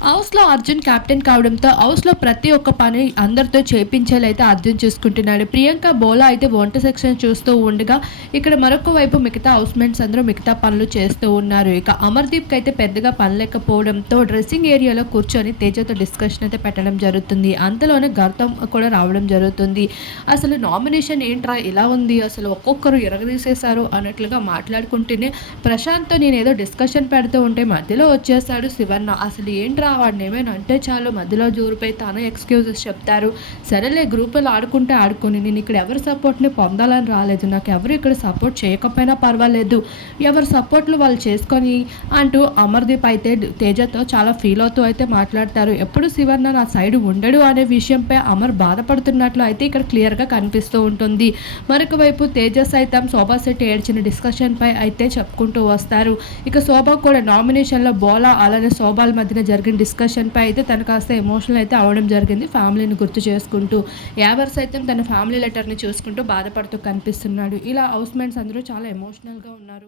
హౌస్‌లో అర్జున్ కెప్టెన్ కావడంతో హౌస్‌లో ప్రతి ఒక్క పని అందరితో చేపించేలైతే అర్జున్ చూసుకుంటున్నాడు. ప్రియాంక, బోలా అయితే వంట సెక్షన్ చూస్తూ ఉండగా, ఇక్కడ మరొక వైపు మిగతా హౌస్‌మేట్స్ అందరూ మిగతా పనులు చేస్తూ ఉన్నారు. ఇక అమర్‌దీప్‌కి అయితే పెద్దగా పని లేకపోవడంతో డ్రెస్సింగ్ ఏరియాలో కూర్చొని తేజతో డిస్కషన్ అయితే పెట్టడం జరుగుతుంది. అంతలోనే గౌతమ్ కూడా రావడం జరుగుతుంది. అసలు నామినేషన్ ఏంట్రా ఇలా ఉంది? అసలు ఒక్కొక్కరు ఇరగదీసేశారు అన్నట్లుగా మాట్లాడుకుంటూనే ప్రశాంత్‌తో నేనేదో డిస్కషన్ పెడుతూ ఉంటే మధ్యలో వచ్చేసాడు శివన్న. అసలు ఏంట్రా వాడినేమైనా అంటే చాలు మధ్యలో జూరిపోయి తనే ఎక్స్‌క్యూజెస్ చెప్తారు. సరేలే గ్రూపులో ఆడుకుంటే ఆడుకోని. నేను ఇక్కడ ఎవరి సపోర్ట్‌ని పొందాలని రాలేదు. నాకు ఎవరు ఇక్కడ సపోర్ట్ చేయకపోయినా పర్వాలేదు. ఎవరి సపోర్ట్‌లు వాళ్ళు చేసుకొని అంటూ అమర్‌దీప్ అయితే తేజతో చాలా ఫీల్ అవుతూ అయితే మాట్లాడతారు. ఎప్పుడు శివన్న నా సైడ్ ఉండడు అనే విషయంపై అమర్ బాధపడుతున్నట్లు అయితే ఇక్కడ క్లియర్‌గా కనిపిస్తూ ఉంటుంది. మరొక వైపు తేజ సైతం శోభా శెట్టి ఏడ్చిన డిస్కషన్‌పై అయితే చెప్పుకుంటూ వస్తారు. ఇక శోభ కూడా నామినేషన్‌లో బోలా అలానే శోభాల మధ్యన జరిగిన డిస్కషన్‌పై అయితే తను కాస్త ఎమోషనల్ అయితే అవ్వడం జరిగింది. ఫ్యామిలీని గుర్తు చేసుకుంటూ. యావర్ సైతం తన ఫ్యామిలీ లెటర్‌ని చూసుకుంటూ బాధపడుతూ కనిపిస్తున్నాడు. ఇలా హౌస్‌మేట్స్ అందరూ చాలా ఎమోషనల్‌గా ఉన్నారు.